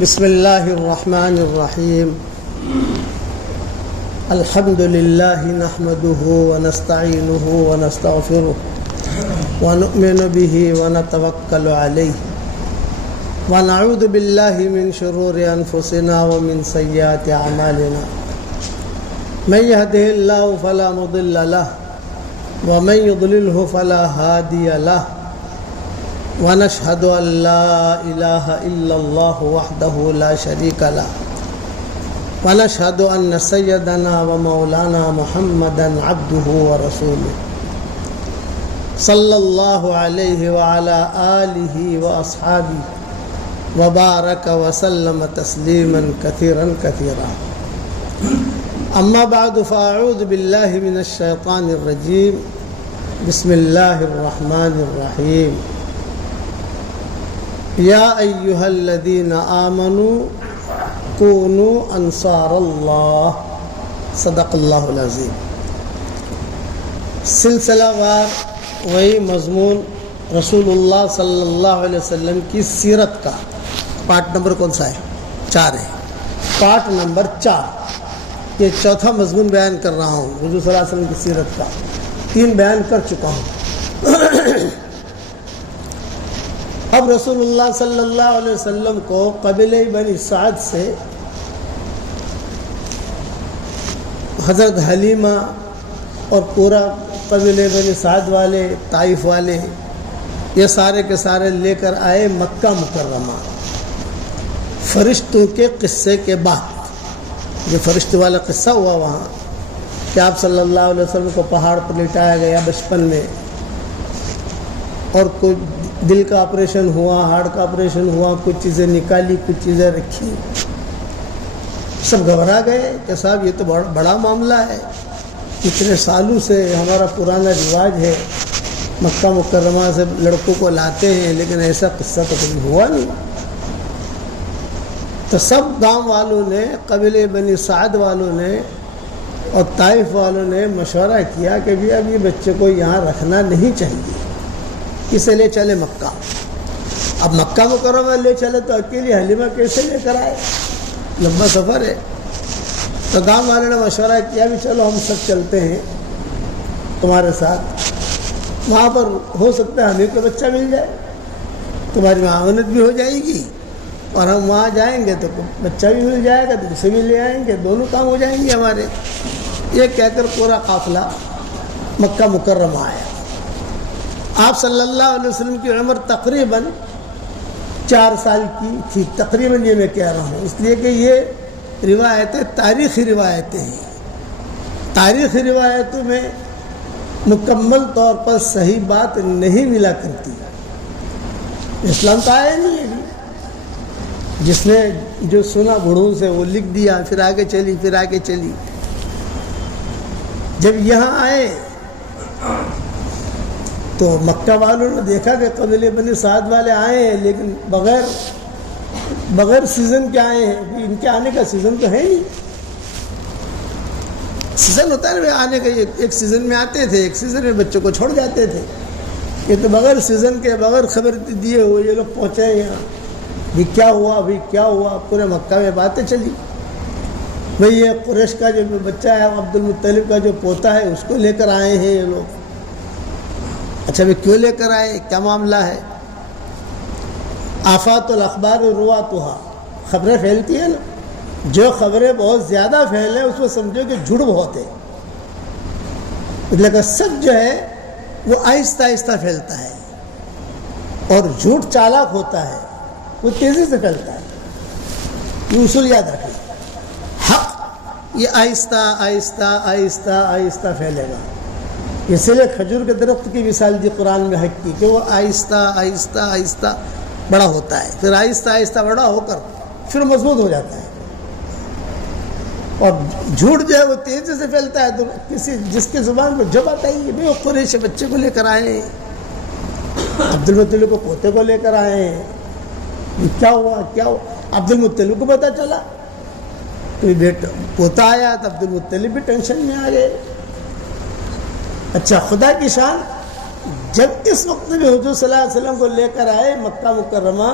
بسم الله الرحمن الرحيم. الحمد لله نحمده ونستعينه ونستغفره ونؤمن به ونتوكل عليه ونعوذ بالله من شرور أنفسنا ومن سيئات أعمالنا. من يهده الله فلا مضل له ومن يضلله فلا هادي له ونشهد أن لا إله إلا الله وحده لا شريك له ونشهد أن سيدنا ومولانا محمدا عبده ورسوله صلى الله عليه وعلى آله وأصحابه وبارك وسلم تسليما كثيرا كثيرا. أما بعد فأعوذ بالله من الشيطان الرجيم. بسم الله الرحمن الرحيم. یا ایہا الذین آمنوا کونوا انصار اللہ. صدق اللہ العظیم. سلسلہ وار وہی مضمون رسول اللہ صلی اللہ علیہ وسلم کی سیرت کا پارٹ نمبر کون سا ہے؟ 4 ہے. پارٹ نمبر 4 یہ چوتھا مضمون بیان کر رہا ہوں. حضور صلی اللہ علیہ وسلم کی سیرت کا 3 بیان کر چکا ہوں. اب رسول اللہ صلی اللہ علیہ وسلم کو قبیلہ بنی سعد سے حضرت حلیمہ اور پورا قبیلہ بنی سعد والے، طائف والے، یہ سارے کے سارے لے کر آئے مکہ مکرمہ فرشتوں کے قصے کے بعد. یہ فرشتے والا قصہ ہوا وہاں کہ آپ صلی اللہ علیہ وسلم کو پہاڑ پر لٹایا گیا بچپن میں، اور کوئی دل کا آپریشن ہوا، ہارٹ کا آپریشن ہوا، کچھ چیزیں نکالی، کچھ چیزیں رکھی. سب گھبرا گئے کہ صاحب یہ تو بڑا معاملہ ہے، اتنے سالوں سے ہمارا پرانا رواج ہے مکہ مکرمہ سے لڑکوں کو لاتے ہیں، لیکن ایسا قصہ تو کبھی ہوا نہیں. تو سب گاؤں والوں نے، قبیلے بنی سعد والوں نے اور طائف والوں نے مشورہ کیا کہ بھی اب یہ بچے کو یہاں رکھنا نہیں چاہیے، اسے لے چلے مکہ. اب مکہ مکرمہ لے چلے تو اکیلی حلیمہ کیسے لے کر آئے؟ لمبا سفر ہے. تو گاؤں والے نے مشورہ کیا بھی چلو ہم سب چلتے ہیں تمہارے ساتھ، وہاں پر ہو سکتا ہے ہمیں کو بچہ مل جائے، تمہاری معاونت بھی ہو جائے گی، اور ہم وہاں جائیں گے تو بچہ بھی مل جائے گا تو اسے بھی لے آئیں گے، دونوں کام ہو جائیں گے ہمارے. یہ کہہ کر پورا قافلہ مکہ مکرمہ آیا. آپ صلی اللہ علیہ وسلم کی عمر تقریباً 4 سال کی تھی. تقریباً یہ میں کہہ رہا ہوں اس لیے کہ یہ روایتیں تاریخی روایتیں ہیں. تاریخی روایتوں میں مکمل طور پر صحیح بات نہیں ملا کرتی. اسلام تو آیا نہیں ہے، جس نے جو سنا بڑھوں سے وہ لکھ دیا، پھر آگے چلی پھر آگے چلی. جب یہاں آئے تو مکہ والوں نے دیکھا کہ قبیلے بنی سعد والے آئے ہیں، لیکن بغیر سیزن کے آئے ہیں. ان کے آنے کا سیزن تو ہے نہیں. سیزن ہوتا ہے نا آنے کا، ایک سیزن میں آتے تھے، ایک سیزن میں بچوں کو چھوڑ جاتے تھے. یہ تو بغیر سیزن کے، بغیر خبر دیے ہوئے یہ لوگ پہنچے یہاں. بھی کیا ہوا، ابھی کیا ہوا؟ پورے مکہ میں باتیں چلی. بھئی یہ قریش کا جو بچہ ہے، عبد المطلب کا جو پوتا ہے، اس کو لے کر آئے ہیں یہ لوگ. اچھا بھی کیوں لے کر آئے، کیا معاملہ ہے؟ آفات الاخبار رواتها، خبریں پھیلتی ہیں نا، جو خبریں بہت زیادہ پھیلیں اس میں سمجھو کہ جھوٹ بہت ہے. لیکن سچ جو ہے وہ آہستہ آہستہ پھیلتا ہے، اور جھوٹ چالاک ہوتا ہے، وہ تیزی سے پھیلتا ہے. یہ اصول یاد رکھیں. حق یہ آہستہ آہستہ آہستہ آہستہ پھیلے گا. اسی لیے کھجور کے درخت کی مثال دی قرآن میں حق کی، کہ وہ آہستہ آہستہ آہستہ بڑا ہوتا ہے، پھر آہستہ آہستہ بڑا ہو کر پھر مضبوط ہو جاتا ہے. اور جھوٹ جو ہے وہ تیزی سے پھیلتا ہے. تو جس کی زبان پر جب آتا ہے یہ بھی وہ قریش بچے کو لے کر آئے ہیں، عبد المطلب کو پوتے کو لے کر آئے ہیں. کیا ہوا کیا ہوا؟ عبد المطلب کو پتہ چلا، کوئی بیٹا پوتا آیا تو عبد المطلب بھی ٹینشن میں آ گئے. اچھا خدا کی شان، جب اس وقت میں حضور صلی اللہ علیہ وسلم کو لے کر آئے مکہ مکرمہ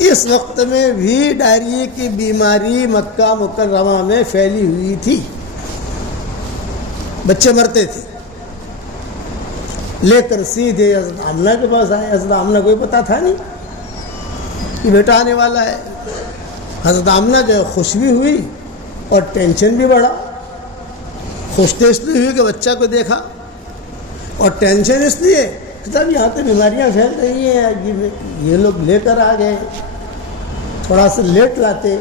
اس وقت میں بھی ڈائریا کی بیماری مکہ مکرمہ میں پھیلی ہوئی تھی، بچے مرتے تھے۔ لے کر سیدھے حضرت آمنہ کے پاس آئے۔ حضرت آمنہ کوئی پتہ تھا نہیں کہ بیٹا آنے والا ہے۔ حضرت آمنہ جو خوش بھی ہوئی اور ٹینشن بھی بڑھا۔ خوش تو اس لیے ہوئی کہ بچہ کو دیکھا، اور ٹینشن اس لیے کہ صاحب یہاں پہ بیماریاں پھیل رہی ہیں، یہ لوگ لے کر آ گئے، تھوڑا سا لیٹ لاتے،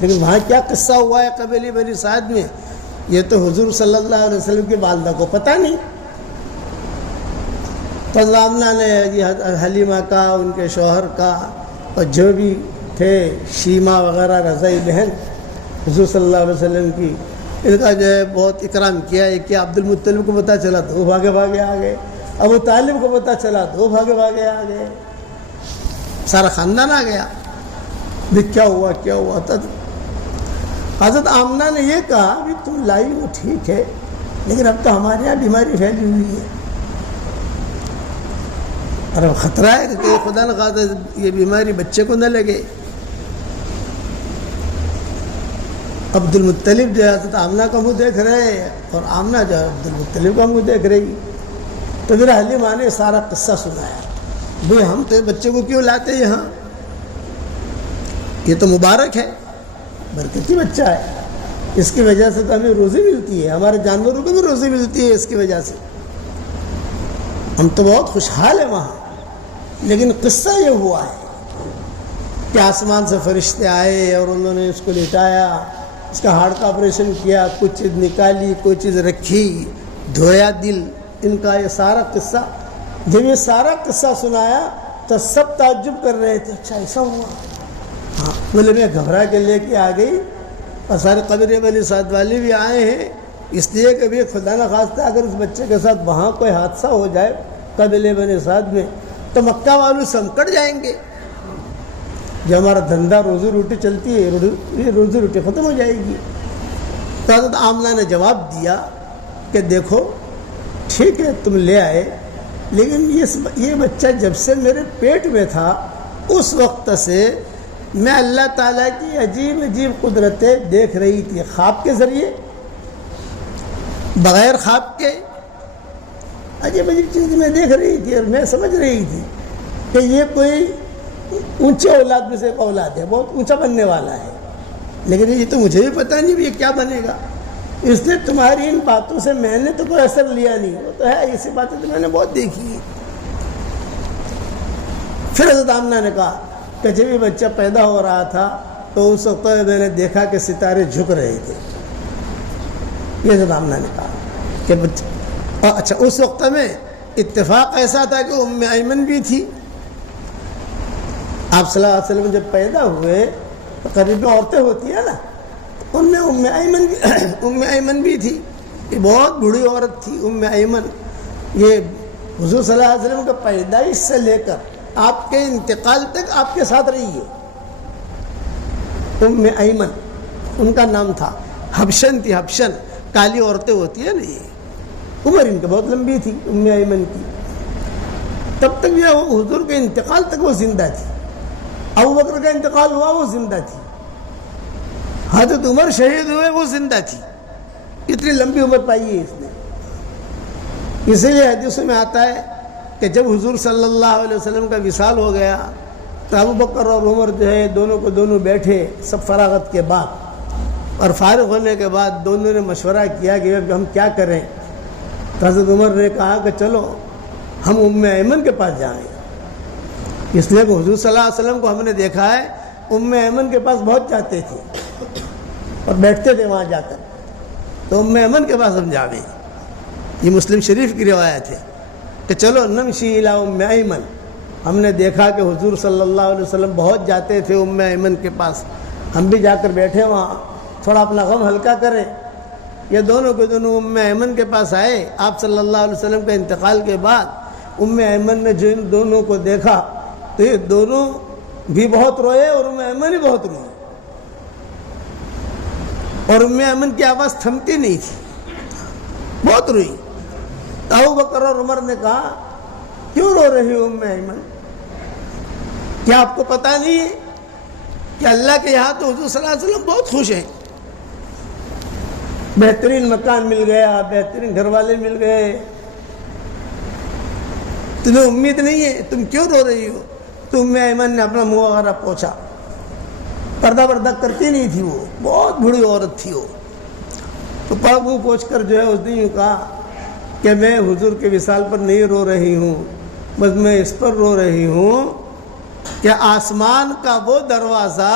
لیکن وہاں کیا قصہ ہوا ہے قبیلہ بنی سعد میں، یہ تو حضور صلی اللہ علیہ وسلم کی والدہ کو پتہ نہیں۔ تو حضرت آمنہ نے حلیمہ کا، ان کے شوہر کا، اور جو بھی تھے شیمہ وغیرہ رضائی بہن حضور صلی اللہ علیہ وسلم کی، ان کا جو ہے بہت اکرام کیا ہے کہ عبد المطلب کو پتہ چلا تو وہ بھاگے بھاگے آ گئے، ابو طالب کو پتہ چلا تو وہ بھاگے بھاگے آ گئے، سارا خاندان آ گیا۔ کیا ہوا کیا ہوا تھا؟ حضرت آمنہ نے یہ کہا کہ تم لائی وہ ٹھیک ہے، لیکن اب تو ہمارے یہاں بیماری پھیلی ہوئی ہے، اور اب خطرہ ہے کہ خدا نہ خواستہ یہ بیماری بچے کو نہ لگے۔ عبد المطلب جو ہے حضرت آمنہ کا منہ دیکھ رہے ہیں، اور آمنہ جو ہے عبد المطلب کا منہ دیکھ رہی۔ تو پھر حلیمہ نے سارا قصہ سنایا، بھئی ہم تو بچے کو کیوں لاتے یہاں، یہ تو مبارک ہے، برکتی بچہ ہے، اس کی وجہ سے تو ہمیں روزی ملتی ہے، ہمارے جانوروں کو بھی روزی ملتی ہے اس کی وجہ سے، ہم تو بہت خوشحال ہیں وہاں۔ لیکن قصہ یہ ہوا ہے کہ آسمان سے فرشتے آئے اور انہوں نے اس کو لٹایا، اس کا ہارٹ کا آپریشن کیا، کچھ چیز نکالی، کوئی چیز رکھی، دھویا دل، ان کا یہ سارا قصہ۔ جب یہ سارا قصہ سنایا تو سب تعجب کر رہے تھے، اچھا ایسا ہوا؟ ہاں، بولے میں گھبرا کے لے کے آ گئی، اور سارے قبیلہ بنی سعد والے بھی آئے ہیں، اس لیے کہ بھی خدا نہ خواستہ اگر اس بچے کے ساتھ وہاں کوئی حادثہ ہو جائے قبیلہ بنی سعد میں تو مکہ والوں سمکٹ جائیں گے، جو ہمارا دھندا روزی روٹی چلتی ہے، یہ روزی روٹی ختم ہو جائے گی۔ تو حضرت آمنہ نے جواب دیا کہ دیکھو ٹھیک ہے تم لے آئے، لیکن یہ بچہ جب سے میرے پیٹ میں تھا اس وقت سے میں اللہ تعالیٰ کی عجیب عجیب قدرتیں دیکھ رہی تھی، خواب کے ذریعے، بغیر خواب کے عجیب عجیب چیز میں دیکھ رہی تھی، اور میں سمجھ رہی تھی کہ یہ کوئی اونچے اولاد میں سے ایک اولاد ہے، بہت اونچا بننے والا ہے، لیکن یہ تو مجھے بھی پتہ نہیں بھی یہ کیا بنے گا، اس لیے تمہاری ان باتوں سے میں نے تو کوئی اثر لیا نہیں، وہ تو ہے ایسی باتیں تو میں نے بہت دیکھی ہیں۔ پھر حضرت آمنہ نے کہا کہ جب یہ بچہ پیدا ہو رہا تھا تو اس وقت میں نے دیکھا کہ ستارے جھک رہے تھے، یہ حضرت آمنہ نے کہا کہ اچھا اس وقت میں اتفاق ایسا تھا کہ ام ایمن بھی تھی، آپ صلی اللہ علیہ وسلم جب پیدا ہوئے تو قریب میں عورتیں ہوتی ہیں نا، ان میں ام ایمن بھی تھی، یہ بہت بوڑھی عورت تھی ام ایمن، یہ حضور صلی اللہ علیہ وسلم کا پیدائش سے لے کر آپ کے انتقال تک آپ کے ساتھ رہی ہے، ام ایمن ان کا نام تھا، حبشن تھی، حبشن کالی عورتیں ہوتی ہیں نا، یہ عمر ان کی بہت لمبی تھی ام ایمن کی، تب تک یہ حضور کے انتقال تک وہ زندہ تھی، ابو بکر کا انتقال ہوا وہ زندہ تھی، حضرت عمر شہید ہوئے وہ زندہ تھی، اتنی لمبی عمر پائی ہے اس نے۔ اسی لیے حدیثوں میں آتا ہے کہ جب حضور صلی اللہ علیہ وسلم کا وصال ہو گیا تو ابو بکر اور عمر جو ہے دونوں کو دونوں بیٹھے سب فراغت کے بعد، اور فارغ ہونے کے بعد دونوں نے مشورہ کیا کہ ہم کیا کریں، تو حضرت عمر نے کہا کہ چلو ہم ام ایمن کے پاس جائیں، اس لیے کہ حضور صلی اللہ علیہ وسلم کو ہم نے دیکھا ہے ام ایمن کے پاس بہت جاتے تھے اور بیٹھتے تھے وہاں جا کر، تو ام ایمن کے پاس ہم جاویں، یہ مسلم شریف کی روایت ہے کہ چلو نمشی الی ام ایمن، ہم نے دیکھا کہ حضور صلی اللہ علیہ وسلم بہت جاتے تھے ام ایمن کے پاس، ہم بھی جا کر بیٹھے وہاں تھوڑا اپنا غم ہلکا کریں۔ یہ دونوں کے دونوں ام ایمن کے پاس آئے، آپ صلی اللہ علیہ وسلم کے انتقال کے بعد ام ایمن نے جو ان دونوں کو دیکھا تو یہ دونوں بھی بہت روئے اور ام ایمن بھی بہت روئی، اور ام ایمن کی آواز تھمتی نہیں تھی، بہت روئی۔ ابو بکر اور عمر نے کہا کیوں رو رہی ہو ام ایمن؟ کیا آپ کو پتہ نہیں ہے کہ اللہ کے یہاں تو حضور صلی اللہ علیہ وسلم بہت خوش ہیں؟ بہترین مکان مل گیا، بہترین گھر والے مل گئے، تمہیں امید نہیں ہے، تم کیوں رو رہی ہو؟ تو ایمن نے اپنا منہ وغیرہ پوچھا، پردہ پردہ کرتی نہیں تھی، وہ بہت بڑی عورت تھی وہ، تو منہ پوچھ کر جو ہے اس نے یوں کہا کہ میں حضور کے وصال پر نہیں رو رہی ہوں، بس میں اس پر رو رہی ہوں کہ آسمان کا وہ دروازہ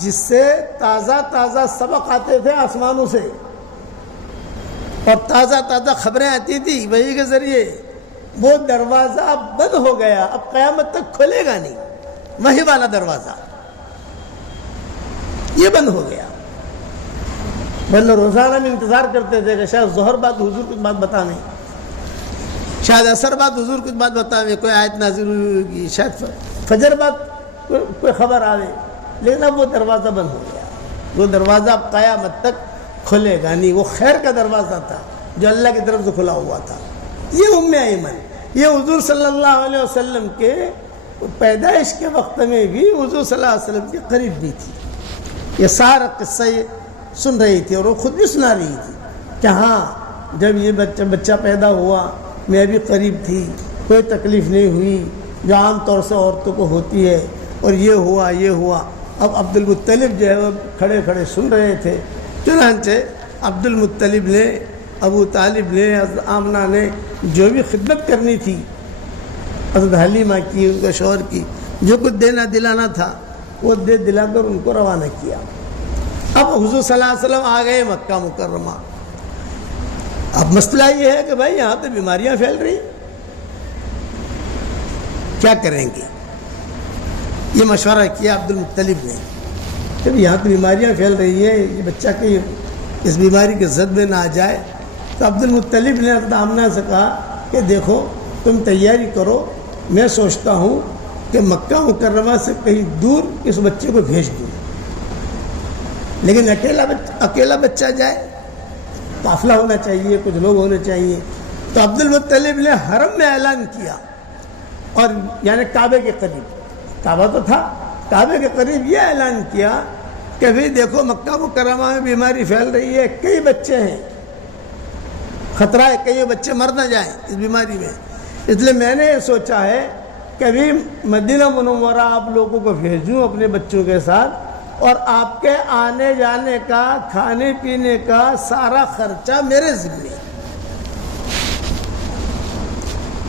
جس سے تازہ تازہ سبق آتے تھے آسمانوں سے اور تازہ تازہ خبریں آتی تھی وحی کے ذریعے، وہ دروازہ اب بند ہو گیا، اب قیامت تک کھلے گا نہیں، وحی والا دروازہ یہ بند ہو گیا۔ ورنہ روزانہ میں انتظار کرتے تھے کہ شاید ظہر بعد حضور کچھ بات بتانے، شاید عصر بعد حضور کچھ بات بتاوے، کوئی آیت نازل ہوئی ہوگی، شاید فجر بعد کوئی خبر آوے، لیکن اب وہ دروازہ بند ہو گیا، وہ دروازہ اب قیامت تک کھلے گا نہیں۔ وہ خیر کا دروازہ تھا جو اللہ کی طرف سے کھلا ہوا تھا۔ یہ ام ایمن، یہ حضور صلی اللہ علیہ وسلم کے پیدائش کے وقت میں بھی حضور صلی اللہ علیہ وسلم کے قریب بھی تھی۔ یہ سارا قصہ سن رہی تھی اور وہ خود بھی سنا رہی تھی کہ ہاں جب یہ بچہ پیدا ہوا میں بھی قریب تھی، کوئی تکلیف نہیں ہوئی جو عام طور سے عورتوں کو ہوتی ہے، اور یہ ہوا یہ ہوا۔ اب عبد المطلب جو ہے وہ کھڑے کھڑے سن رہے تھے، چنانچہ عبد المطلب نے، ابو طالب نے، حضرت آمنہ نے جو بھی خدمت کرنی تھی حضرت حلیمہ کی، ان کے شوہر کی، جو کچھ دینا دلانا تھا وہ دے دلا کر ان کو روانہ کیا۔ اب حضور صلی اللہ علیہ وسلم آ گئے مکہ مکرمہ۔ اب مسئلہ یہ ہے کہ بھائی یہاں تو بیماریاں پھیل رہی، کیا کریں گے؟ یہ مشورہ کیا عبد المطلب نے کہ یہاں تو بیماریاں پھیل رہی ہیں، یہ بچہ کہ اس بیماری کے زد میں نہ آ جائے۔ تو عبد المطلب نے حضرت آمنہ سے کہا کہ دیکھو تم تیاری کرو، میں سوچتا ہوں کہ مکہ مکرمہ سے کہیں دور اس بچے کو بھیج دوں، لیکن اکیلا بچہ جائے، قافلہ ہونا چاہیے، کچھ لوگ ہونے چاہیے۔ تو عبد المطلب نے حرم میں اعلان کیا، اور یعنی کعبے کے قریب، کعبہ تو تھا، کعبے کے قریب یہ اعلان کیا کہ بھئی دیکھو مکہ مکرمہ میں بیماری پھیل رہی ہے، کئی بچے ہیں، خطرہ ہے کئی بچے مر نہ جائیں اس بیماری میں، اس لیے میں نے یہ سوچا ہے کہ بھی مدینہ منورہ آپ لوگوں کو بھیجوں اپنے بچوں کے ساتھ، اور آپ کے آنے جانے کا، کھانے پینے کا سارا خرچہ میرے ذمہ۔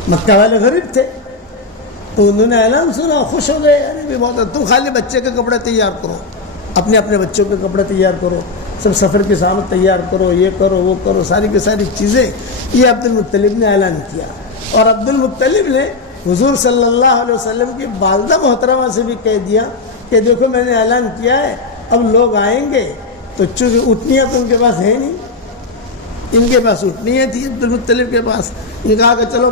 مکہ والے غریب تھے تو انہوں نے اعلان سنا، خوش ہو گئے، ارے بھی بہت، تم خالی بچے کے کپڑے تیار کرو، اپنے بچوں کے کپڑے تیار کرو، سب سفر کی سامان تیار کرو، یہ کرو وہ کرو، ساری کی ساری چیزیں یہ عبد المطلب نے اعلان کیا۔ اور عبد المطلب نے حضور صلی اللہ علیہ وسلم کی والدہ محترمہ سے بھی کہہ دیا کہ دیکھو میں نے اعلان کیا ہے، اب لوگ آئیں گے تو چونکہ اٹھنیاں تو ان کے پاس ہیں نہیں، ان کے پاس اٹھنیاں تھیں عبد المطلب کے پاس، یہ کہا کہ چلو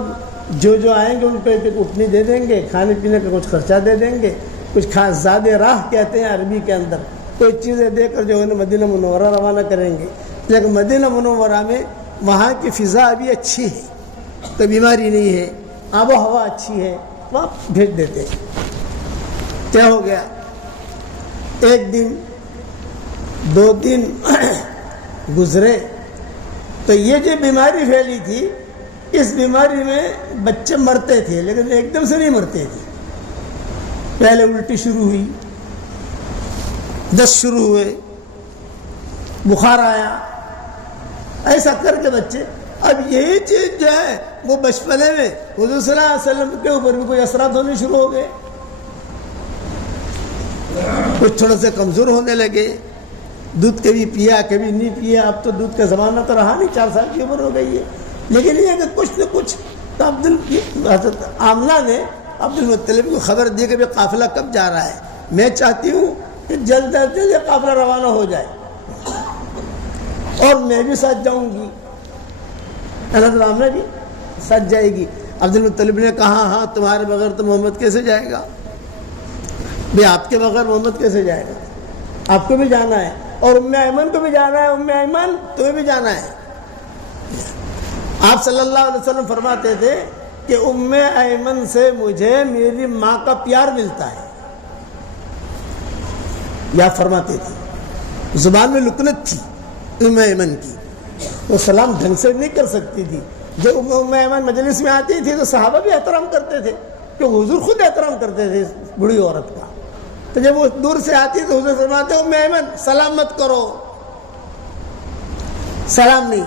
جو آئیں گے ان کو ایک اٹھنی دے دیں گے، کھانے پینے کا کچھ خرچہ دے دیں گے، کچھ زاد راہ کہتے ہیں عربی کے اندر، کوئی چیزیں دے کر جو انہیں مدینہ منورہ روانہ کریں گے۔ لیکن مدینہ منورہ میں وہاں کی فضا ابھی اچھی ہے، تو بیماری نہیں ہے، آب و ہوا اچھی ہے، وہاں بھیج دیتے ہیں۔ کیا ہو گیا؟ ایک دن 2 دن گزرے تو یہ جو بیماری پھیلی تھی، اس بیماری میں بچے مرتے تھے، لیکن ایک دم سے نہیں مرتے تھے، پہلے الٹی شروع ہوئی، دست شروع ہوئے، بخار آیا، ایسا کر کے بچے۔ اب یہی چیز جو ہے وہ بچپنے میں حضور صلی اللہ علیہ وسلم کے اوپر بھی کوئی اثرات ہونے شروع ہو گئے، کچھ تھوڑے سے کمزور ہونے لگے، دودھ کبھی پیا کبھی نہیں پیا، اب تو دودھ کا زمانہ تو رہا نہیں، 4 سال کی عمر ہو گئی ہے، لیکن یہ کہ کچھ نہ کچھ۔ تو حضرت آمنہ نے عبد المطلب کو خبر دی کہ قافلہ کب جا رہا ہے، میں چاہتی ہوں کہ جلد از جلد یہ قافلہ روانہ ہو جائے اور میں بھی ساتھ جاؤں گی، حضرت آمنہ بھی ساتھ جائے گی۔ عبد المطلب نے کہا ہاں تمہارے بغیر تو محمد کیسے جائے گا، بھی آپ کے بغیر محمد کیسے جائے گا، آپ کو بھی جانا ہے، اور ام ایمن کو بھی جانا ہے، ام ایمن تمہیں بھی جانا ہے۔ آپ صلی اللہ علیہ وسلم فرماتے تھے کہ ام ایمن سے مجھے میری ماں کا پیار ملتا ہے. یا فرماتے تھے زبان میں لکنت تھی ام ایمن کی، وہ سلام ڈھنگ سے نہیں کر سکتی تھی. جب ام ایمن مجلس میں آتی تھی تو صحابہ بھی احترام کرتے تھے، کیونکہ حضور خود احترام کرتے تھے بوڑھی عورت کا. تو جب وہ دور سے آتی تو حضور فرماتے ام ایمن سلام مت کرو، سلام نہیں.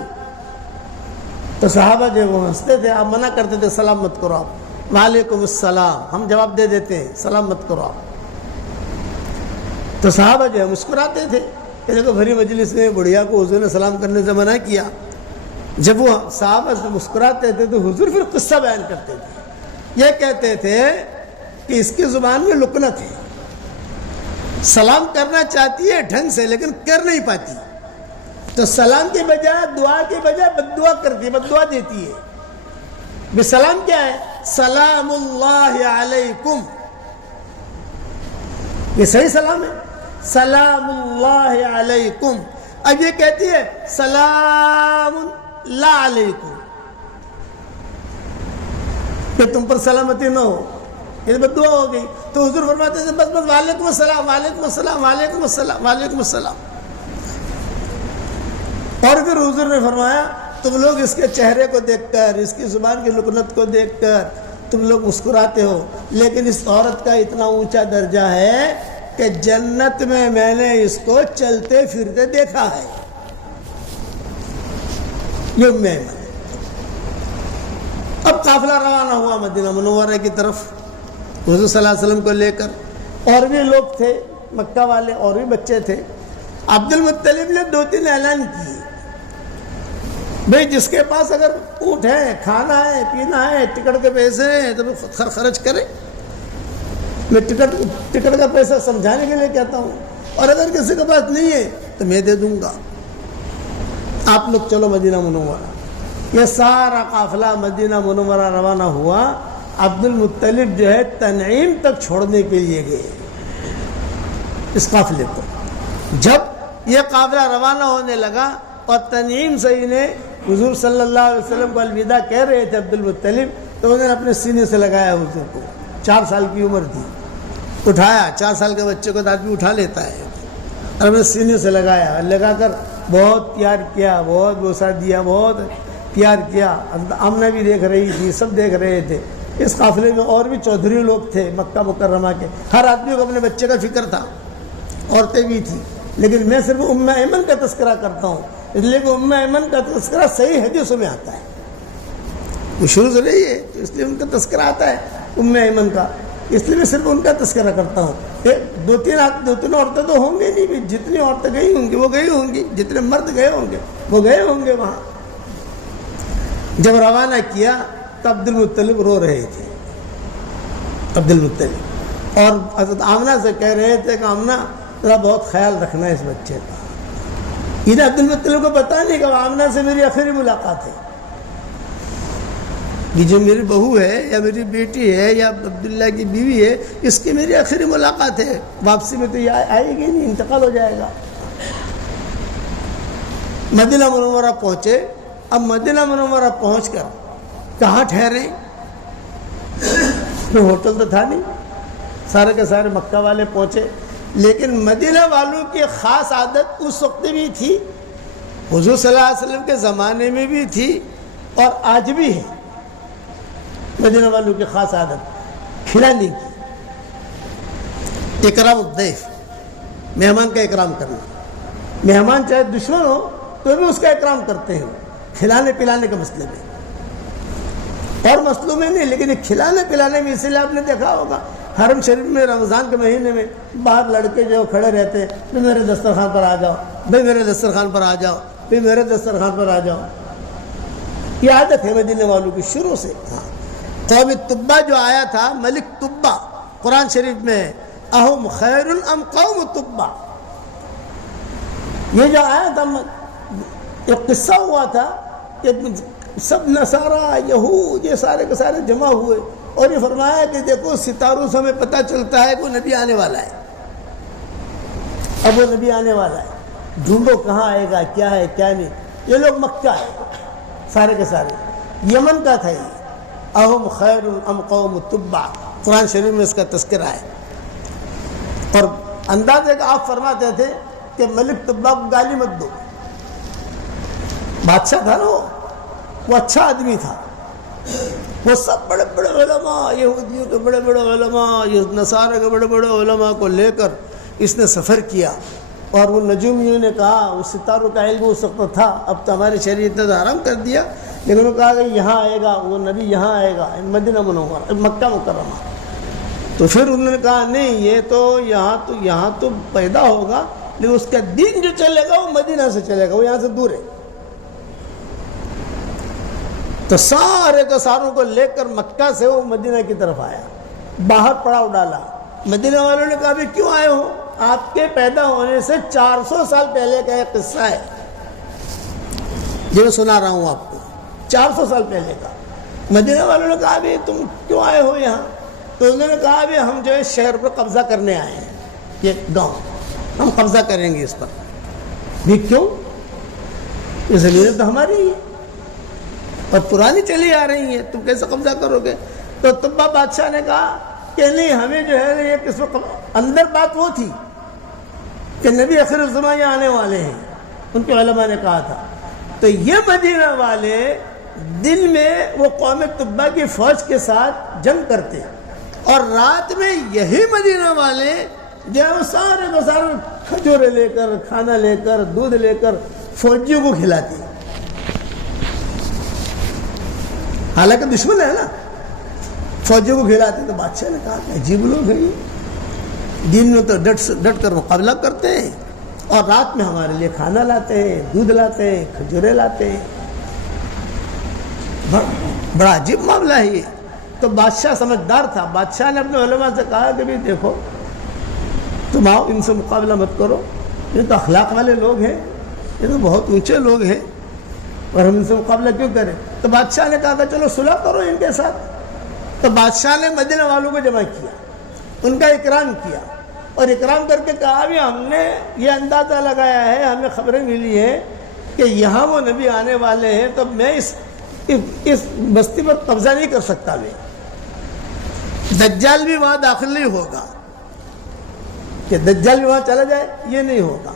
تو صحابہ جو وہ ہنستے تھے، آپ منع کرتے تھے سلام مت کرو، آپ وعلیکم السلام، ہم جواب دے دیتے ہیں سلام مت کرو آپ. تو صحابہ جو ہے مسکراتے تھے کہ دیکھو بھری مجلس میں بڑھیا کو حضور نے سلام کرنے سے منع کیا. جب وہ صحابہ سے مسکراتے تھے تو حضور پھر قصہ بیان کرتے تھے. یہ کہتے تھے کہ اس کی زبان میں لکنت ہے، سلام کرنا چاہتی ہے ڈھنگ سے لیکن کر نہیں پاتی، تو سلام کی بجائے دعا کی بجائے بد دعا کرتی ہے، بد دعا دیتی ہے. بے سلام کیا ہے؟ سلام اللہ علیکم، یہ صحیح سلام ہے، سلام اللہ علیکم. اب یہ کہتی ہے سلام لا علیکم، کہ تم پر سلامتی نہ ہو، یہ بد دعا ہو گئی. تو حضور فرماتے تھے بس بس وعلیکم السلام وعلیکم السلام وعلیکم السلام وعلیکم السلام. اور پھر حضور نے فرمایا تم لوگ اس کے چہرے کو دیکھ کر، اس کی زبان کی لکنت کو دیکھ کر تم لوگ مسکراتے ہو، لیکن اس عورت کا اتنا اونچا درجہ ہے کہ جنت میں میں نے اس کو چلتے پھرتے دیکھا ہے. یہ ام ایمن. اب قافلہ روانہ ہوا مدینہ منورہ کی طرف حضور صلی اللہ علیہ وسلم کو لے کر. اور بھی لوگ تھے مکہ والے، اور بھی بچے تھے. عبد المطلب نے 2-3 اعلان کیے، بھئی جس کے پاس اگر اونٹ ہے، کھانا ہے، پینا ہے، ٹکٹ کے پیسے ہیں تو خود خرچ کرے. میں ٹکٹ کا پیسہ سمجھانے کے لیے کہتا ہوں، اور اگر کسی کے پاس نہیں ہے تو میں دے دوں گا، آپ لوگ چلو مدینہ منورہ. یہ سارا قافلہ مدینہ منورہ روانہ ہوا. عبد المطلب جو ہے تنعیم تک چھوڑنے کے لیے گئے اس قافلے کو. جب یہ قافلہ روانہ ہونے لگا اور تنعیم سے انہیں حضور صلی اللہ علیہ وسلم کو الوداع کہہ رہے تھے عبد المطلب، تو انہوں نے اپنے سینے سے لگایا حضور کو. 4 سال کی عمر تھی، اٹھایا. 4 سال کے بچے کو تو آدمی اٹھا لیتا ہے، اور اپنے سینے سے لگایا. لگا کر بہت پیار کیا، بہت بوسہ دیا، بہت پیار کیا. آمنہ بھی دیکھ رہی تھی، سب دیکھ رہے تھے. اس قافلے میں اور بھی چودھری لوگ تھے مکہ مکرمہ کے. ہر آدمی کو اپنے بچے کا فکر تھا، عورتیں بھی تھیں. لیکن میں صرف ام ایمن کا تذکرہ کرتا ہوں، اس لیے کہ ام ایمن کا تذکرہ صحیح حدیثوں میں آتا ہے. وہ شروع سے نہیں ہے اس لیے ان کا تذکرہ آتا ہے ام ایمن کا، اس لیے میں صرف ان کا تذکرہ کرتا ہوں. 2-3 عورتیں تو ہوں گے نہیں، جتنی عورتیں گئی ہوں گی وہ گئی ہوں گی، جتنے مرد گئے ہوں گے وہ گئے ہوں گے وہاں. جب روانہ کیا تو عبد المطلب رو رہے تھے. عبد المطلب اور حضرت آمنہ سے کہہ رہے تھے کہ آمنہ ذرا بہت خیال رکھنا ہے اس بچے کا. انہیں عبد المطلب کو پتا نہیں کہ آمنہ سے میری آخری ملاقات ہے، یہ جو میری بہو ہے یا میری بیٹی ہے یا عبداللہ کی بیوی ہے، اس کی میری آخری ملاقات ہے، واپسی میں تو یہ آئے گی نہیں، انتقال ہو جائے گا. مدینہ منورہ پہنچے. اب مدینہ منورہ پہنچ کر کہاں ٹھہرے؟ ہوٹل تو تھا نہیں، سارے کے سارے مکہ والے پہنچے. لیکن مدینہ والوں کی خاص عادت اس وقت بھی تھی، حضور صلی اللہ علیہ وسلم کے زمانے میں بھی تھی اور آج بھی ہے. مدینہ والوں کی خاص عادت کھلانے کی، اکرام الضیف، مہمان کا اکرام کرنا. مہمان چاہے دشمن ہو تو بھی اس کا اکرام کرتے ہیں، کھلانے پلانے کے مسئلے میں. اور مسئلوں میں نہیں، لیکن کھلانے پلانے میں اسی لیے آپ نے دیکھا ہوگا حرم شریف میں رمضان کے مہینے میں باہر لڑکے جو کھڑے رہتے ہیں، بھائی میرے دسترخوان پر آ جاؤ، بھائی میرے دسترخوان پر آ جاؤ، بھائی میرے دسترخوان پر آ جاؤ. یہ عادت ہے مدینے والوں کی شروع سے. قوم تبا جو آیا تھا، ملک تبا، قرآن شریف میں اہم خیر ام قوم تبا، یہ جو آیا تھا ایک قصہ ہوا تھا کہ سب نصارہ یہود یہ سارے کے سارے جمع ہوئے اور یہ فرمایا کہ دیکھو ستاروں سے ہمیں پتہ چلتا ہے کہ وہ نبی آنے والا ہے. اب وہ نبی آنے والا ہے، ڈھونڈو کہاں آئے گا، کیا ہے کیا نہیں. یہ لوگ مکہ ہے سارے کے سارے، یمن کا تھا یہ، اہم خیر ام قوم تبع، قرآن شریف میں اس کا تذکرہ ہے۔ اور انداز ہے کہ آپ فرماتے تھے کہ ملک تبع کو گالی مت دو، بادشاہ تھا نا وہ اچھا آدمی تھا، وہ سب بڑے بڑے علماء، یہودیوں کے بڑے بڑے علماء، نصارہ کے بڑے بڑے علماء کو لے کر اس نے سفر کیا، اور وہ نجومیوں نے کہا، وہ ستاروں کا علم اس وقت تھا، اب تو ہماری شریعت نے حرام کر دیا، لیکن انہوں نے کہا کہ یہاں آئے گا وہ نبی، یہاں آئے گا مدینہ منورہ، مکہ مکرمہ۔ تو پھر انہوں نے کہا نہیں، یہ تو یہاں تو پیدا ہوگا، لیکن اس کا دین جو چلے گا وہ مدینہ سے چلے گا، وہ یہاں سے دور ہے۔ تو سارے کے ساروں کو لے کر مکہ سے وہ مدینہ کی طرف آیا، باہر پڑاؤ ڈالا۔ مدینہ والوں نے کہا بھی کیوں آئے ہو؟ آپ کے پیدا ہونے سے 400 سال پہلے کا ایک قصہ ہے جو میں سنا رہا ہوں آپ کو، 400 سال پہلے کا۔ مدینہ والوں نے کہا بھی تم کیوں آئے ہو یہاں؟ تو انہوں نے کہا بھی ہم جو ہے شہر پر قبضہ کرنے آئے ہیں، یہ گاؤں ہم قبضہ کریں گے اس پر۔ بھی کیوں؟ یہ زمینیں تو ہماری ہی ہے اور پرانی چلی آ رہی ہیں، تم کیسے قبضہ کرو گے؟ تو تبع بادشاہ نے کہا کہ نہیں، ہمیں جو ہے یہ کس وقت اندر بات وہ تھی کہ نبی آخر الزمان یہاں آنے والے ہیں، ان کے علماء نے کہا تھا۔ تو یہ مدینہ والے دن میں وہ قوم تبع کی فوج کے ساتھ جنگ کرتے، اور رات میں یہی مدینہ والے جو ہے وہ سارے کو سارے کھجورے لے کر، کھانا لے کر، دودھ لے کر فوجیوں کو کھلاتے، حالانکہ دشمن ہے نا، فوجیوں کو کھلاتے۔ تو بادشاہ نے کہا کہ عجیب لوگ ہیں، دن میں تو ڈٹ کر مقابلہ کرتے ہیں اور رات میں ہمارے لیے کھانا لاتے ہیں، دودھ لاتے ہیں، کھجورے لاتے ہیں، بڑا عجیب معاملہ ہے یہ۔ تو بادشاہ سمجھدار تھا، بادشاہ نے اپنے علماء سے کہا کہ بھی دیکھو تم آؤ، ان سے مقابلہ مت کرو، یہ تو اخلاق والے لوگ ہیں، یہ تو بہت اونچے لوگ ہیں، اور ہم ان سے مقابلہ کیوں کریں؟ تو بادشاہ نے کہا کہ چلو صلح کرو ان کے ساتھ۔ تو بادشاہ نے مدینہ والوں کو جمع کیا، ان کا اکرام کیا، اور اکرام کر کے کہا بھی ہم نے یہ اندازہ لگایا ہے، ہمیں خبریں ملی ہیں کہ یہاں وہ نبی آنے والے ہیں، تو میں اس بستی پر قبضہ نہیں کر سکتا، میں دجال بھی وہاں داخل نہیں ہوگا، کہ دجال بھی وہاں چلا جائے یہ نہیں ہوگا،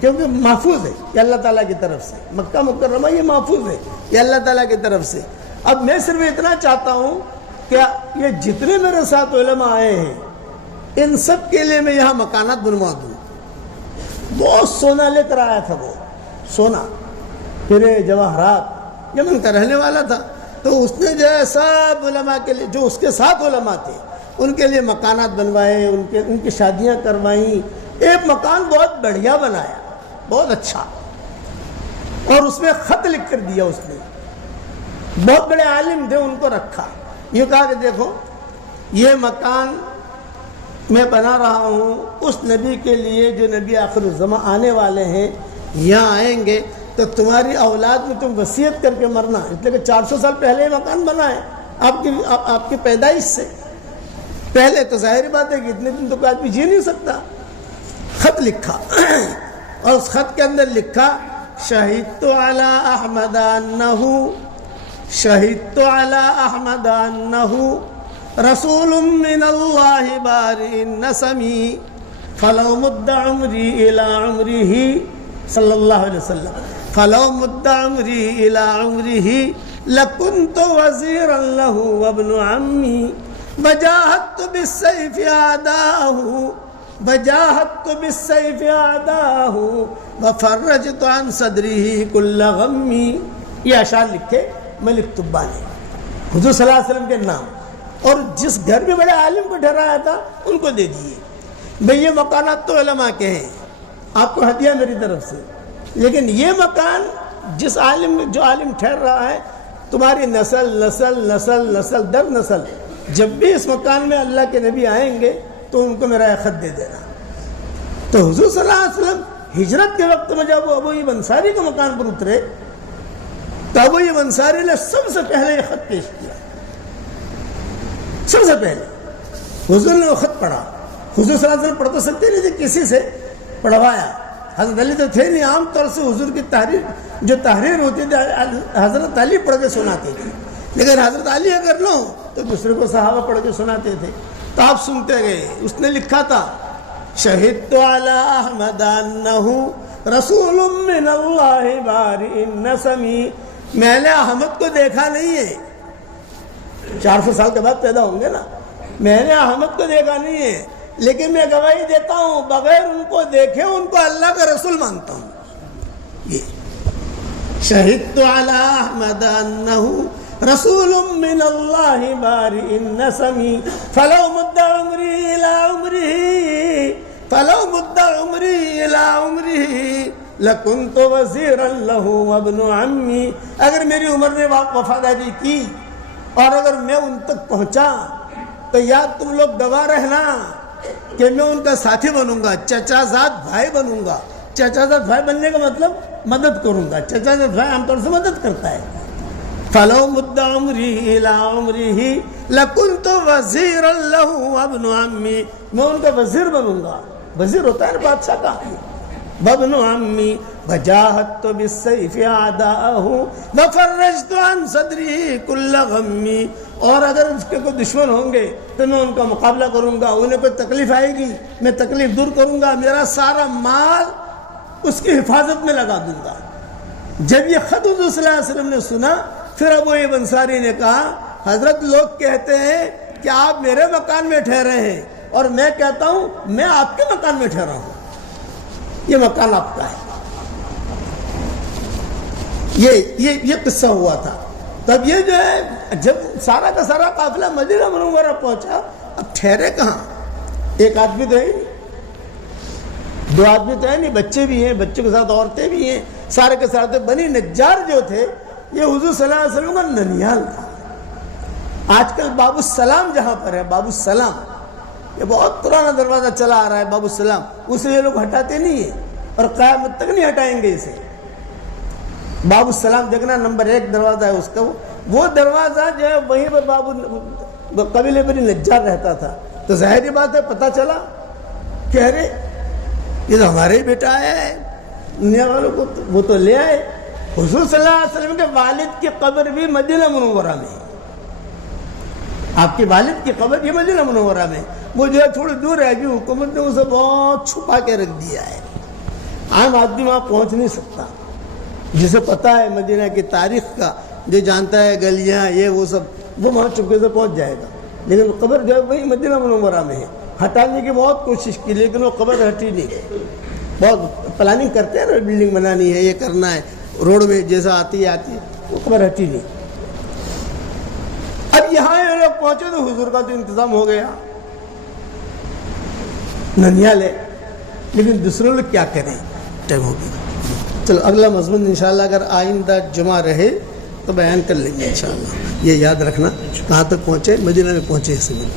کیونکہ محفوظ ہے یہ اللہ تعالیٰ کی طرف سے، مکہ مکرمہ یہ محفوظ ہے یہ اللہ تعالیٰ کی طرف سے۔ اب میں صرف اتنا چاہتا ہوں کہ یہ جتنے میرے ساتھ علماء آئے ہیں ان سب کے لیے میں یہاں مکانات بنوا دوں۔ بہت سونا لے کر آیا تھا، وہ سونا، پھر جواہرات، یمن کا رہنے والا تھا، تو اس نے جو ہے سب علماء کے لیے، جو اس کے ساتھ علماء تھے ان کے لیے مکانات بنوائے، ان کی شادیاں کروائیں، ایک مکان بہت بڑھیا بنایا، بہت اچھا، اور اس میں خط لکھ کر دیا اس نے، بہت بڑے عالم تھے ان کو رکھا، یہ کہا کہ دیکھو یہ مکان میں بنا رہا ہوں اس نبی کے لیے جو نبی آخر الزمان آنے والے ہیں، یہاں آئیں گے تو تمہاری اولاد میں تم وصیت کر کے مرنا، اس لیے کہ 400 سال پہلے یہ مکان بنا ہے آپ کی پیدائش سے پہلے، تو ظاہری بات ہے کہ اتنے دن تو کوئی آدمی جی نہیں سکتا۔ خط لکھا اور اس خط کے اندر لکھا شہدت علی احمد انہ رسول من اللہ بارئ النسم فلو مد عمری الی عمرہ صلی اللہ علیہ وسلم فلو مد عمری الی عمرہ لکنت وزیرا لہ وابن عمی وجاہدت بالسیف اعداہ وفرجت عن صدرہ کل غمی۔ یہ اشعار لکھے ملک تبع نے حضور صلی اللہ علیہ وسلم کے نام، اور جس گھر میں بڑے عالم کو ٹھہرایا تھا ان کو دے دیے، بھئی یہ مکانات تو علماء کے ہیں، آپ کو ہدیہ میری طرف سے، لیکن یہ مکان جو عالم ٹھہر رہا ہے، تمہاری نسل نسل نسل نسل در نسل جب بھی اس مکان میں اللہ کے نبی آئیں گے تو ان کو میرا خط دے دینا۔ تو حضور صلی اللہ علیہ وسلم ہجرت کے وقت میں جب ابو ایوب انصاری کے مکان پر اترے تو ابو ایوب انصاری نے سب سے پہلے یہ خط پیش کیا، سب سے پہلے حضور نے وہ خط پڑھا۔ حضور صلی اللہ علیہ وسلم پڑھ تو سکتے نہیں تھے، کسی سے پڑھوایا، حضرت علی تو تھے نہیں، عام طور سے حضور کی تحریر جو تحریر ہوتی تھی حضرت علی پڑھ کے سناتے تھے، لیکن حضرت علی اگر لو تو دوسرے کو صحابہ پڑھ کے سناتے تھے، تو آپ سنتے گئے. اس نے لکھا تھا شہدت علی احمد انہ رسول من اللہ بارئ النسم. میں نے احمد کو دیکھا نہیں ہے، 400 سال کے بعد پیدا ہوں گے نا. میں نے احمد کو دیکھا نہیں ہے، لیکن میں گواہی دیتا ہوں بغیر ان کو دیکھے ان کو اللہ کا رسول مانتا ہوں. یہ شہدت علی احمد انہ رسول من اللہ بارئ النسم فلو مد عمری الی عمری فلو مد عمری الی عمری لکنت وزیرا لہ وابن عمی. اگر میری عمر نے وفاداری کی اور اگر میں ان تک پہنچا تو یاد تم لوگ گواہ رہنا کہ میں ان کا ساتھی بنوں گا، چچا زاد بھائی بنوں گا. چچا زاد بھائی بننے کا مطلب مدد کروں گا. چچا زاد بھائی عام طور سے مدد کرتا ہے. فلو مد عمری الی عمری لکنت وزیرا لہ وابن عمی. میں ان کا وزیر بنوں گا. وزیر ہوتا ہے نا بادشاہ کا. وابن عمی وجاہدت بالسیف اعداءہ وفرجت عن صدری کل غمی. اور اگر اس کے کوئی دشمن ہوں گے تو میں ان کا مقابلہ کروں گا. انہیں کوئی تکلیف آئے گی میں تکلیف دور کروں گا. میرا سارا مال اس کی حفاظت میں لگا دوں گا. جب یہ خط حضور صلی اللہ علیہ وسلم نے سنا پھر ابو ایوب انصاری نے کہا حضرت لوگ کہتے ہیں کہ آپ میرے مکان میں ٹھہرے ہیں اور میں کہتا ہوں میں آپ کے مکان میں ٹھہرا ہوں. یہ مکان آپ کا ہے. یہ قصہ ہوا تھا. تب یہ جو ہے جب سارا کا سارا قافلہ مدینہ منورہ پہنچا اب ٹھہرے کہاں؟ ایک آدمی تو ہے نہیں، 2 آدمی تو ہے نہیں، بچے بھی ہیں، بچوں کے ساتھ عورتیں بھی ہیں. سارے کے ساتھ بنی نجار جو تھے یہ حضور صلی اللہ علیہ وسلم کا ننیال تھا. آج کل باب السلام جہاں پر ہے، باب السلام یہ بہت پرانا دروازہ چلا آ رہا ہے. باب السلام اسے یہ لوگ ہٹاتے نہیں ہیں اور قیامت تک نہیں ہٹائیں گے اسے. باب السلام دیکھنا نمبر 1 دروازہ ہے اس کا. وہ دروازہ جو ہے وہیں پر قبیلے بنی نجار رہتا تھا. تو ظاہری بات ہے پتہ چلا کہ ارے یہ تو ہمارے ہی بیٹا آیا ہے. دنیا والوں کو وہ تو لے آئے. حضور صلی اللہ علیہ وسلم کے والد کی قبر بھی مدینہ منورہ میں ہے. آپ کے والد کی قبر یہ مدینہ منورہ میں. وہ جو ہے تھوڑی دور ہے کہ حکومت نے اسے بہت چھپا کے رکھ دیا ہے. عام آدمی وہاں پہنچ نہیں سکتا. جسے پتہ ہے مدینہ کی تاریخ کا، جو جانتا ہے گلیاں یہ وہ سب، وہ وہاں چپکے سے پہنچ جائے گا. لیکن قبر جو ہے وہی مدینہ منورہ میں ہے. ہٹانے کی بہت کوشش کی لیکن وہ قبر ہٹی نہیں. بہت پلاننگ کرتے ہیں نا، بلڈنگ بنانی ہے، یہ کرنا ہے، روڈ میں جیسا آتی ہے وہ قبر ہٹی نہیں. اب یہاں یہ لوگ پہنچے تو حضور کا تو انتظام ہو گیا، ننیال ہے. لیکن دوسرے لوگ کیا کریں، ٹائم ہو گیا. چلو اگلا مضمون انشاءاللہ اگر آئندہ جمعہ رہے تو بیان کر لیں گے انشاءاللہ. یہ یاد رکھنا کہاں تک پہنچے، مدینہ میں پہنچے اس میں.